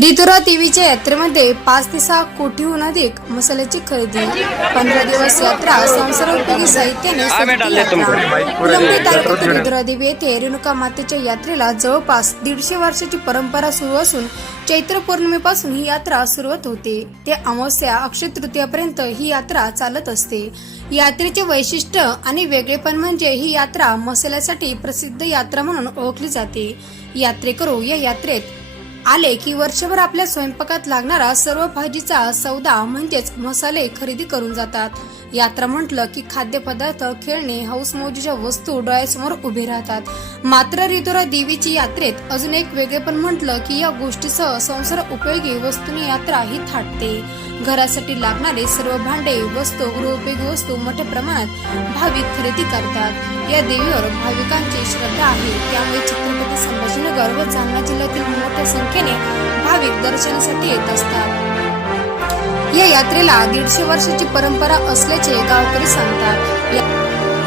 रितुरा देवीच्या यात्रेमध्ये पाच ते सहा कोटीहून अधिक मसाल्याची खरेदी. पंधरा दिवस यात्रा संसारोपयोगी साहित्याने रितुरा देवी येथे रेणुका मातेच्या यात्रेला जवळपास दीडशे वर्षाची परंपरा सुरू असून चैत्र पौर्णिमेपासून ही यात्रा सुरुवात होते. ते अमावस्या अक्षय तृतीयापर्यंत ही यात्रा चालत असते. यात्रेचे वैशिष्ट्य आणि वेगळेपण म्हणजे ही यात्रा मसाल्यासाठी प्रसिद्ध यात्रा म्हणून ओळखली जाते. यात्रेकरू या यात्रेत आले की वर्षभर आपल्या स्वयंपाकात लागणारा सर्व भाजीचा सौदा म्हणजेच मसाले खरेदी करून जातात. यात्रा म्हटलं की खाद्यपदार्थ खेळणे हौस मौजीच्या वस्तू डोळ्यासमोर उभे राहतात. मात्र रितुरा देवीची यात्रेत अजून एक वेगळेपण म्हटलं की या गोष्टीसह संसार उपयोगी वस्तूंनी यात्रा ही थाटते. घरासाठी लागणारे सर्व भांडे वस्तू गृहोपयोगी वस्तू मोठ्या प्रमाणात भाविक खरेदी करतात. या देवीवर भाविकांची श्रद्धा आहे. त्यामुळे छत्रपती संभाजीनगर व जालना जिल्ह्यातील मोठ्या संख्येने भाविक दर्शनासाठी येत असतात. या यात्रेला दीडशे वर्षाची परंपरा असल्याचे गावकरी सांगतात.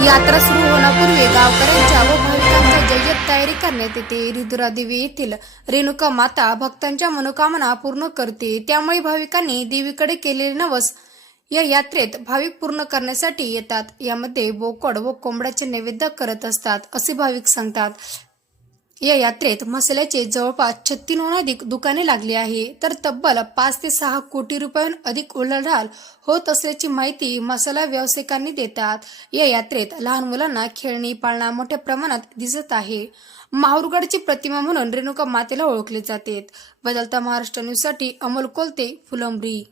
यात्रा सुरू होण्यापूर्वी गावकऱ्यांच्या व भाविकांच्या जय्यत तयारी करण्यात येते. रिधुरा देवी येथील रेणुका माता भक्तांच्या मनोकामना पूर्ण करते. त्यामुळे भाविकांनी देवीकडे केलेले नवस या यात्रेत भाविक पूर्ण करण्यासाठी येतात. यामध्ये बोकड व कोंबड्याचे नैवेद्य करत असतात असे भाविक सांगतात. या यात्रेत मसाल्याचे जवळपास छत्तीनहून अधिक दुकाने लागली आहे. तर तब्बल पाच ते सहा कोटी रुपयांहून अधिक उलाढाल होत असल्याची माहिती मसाला व्यावसायिकांनी देतात. या यात्रेत लहान मुलांना खेळणी पाळणा मोठ्या प्रमाणात दिसत आहे. माहुरगडची प्रतिमा म्हणून रेणुका मातेला ओळखले जाते. बदलता महाराष्ट्र न्यूजसाठी अमोल कोलते फुलंब्री.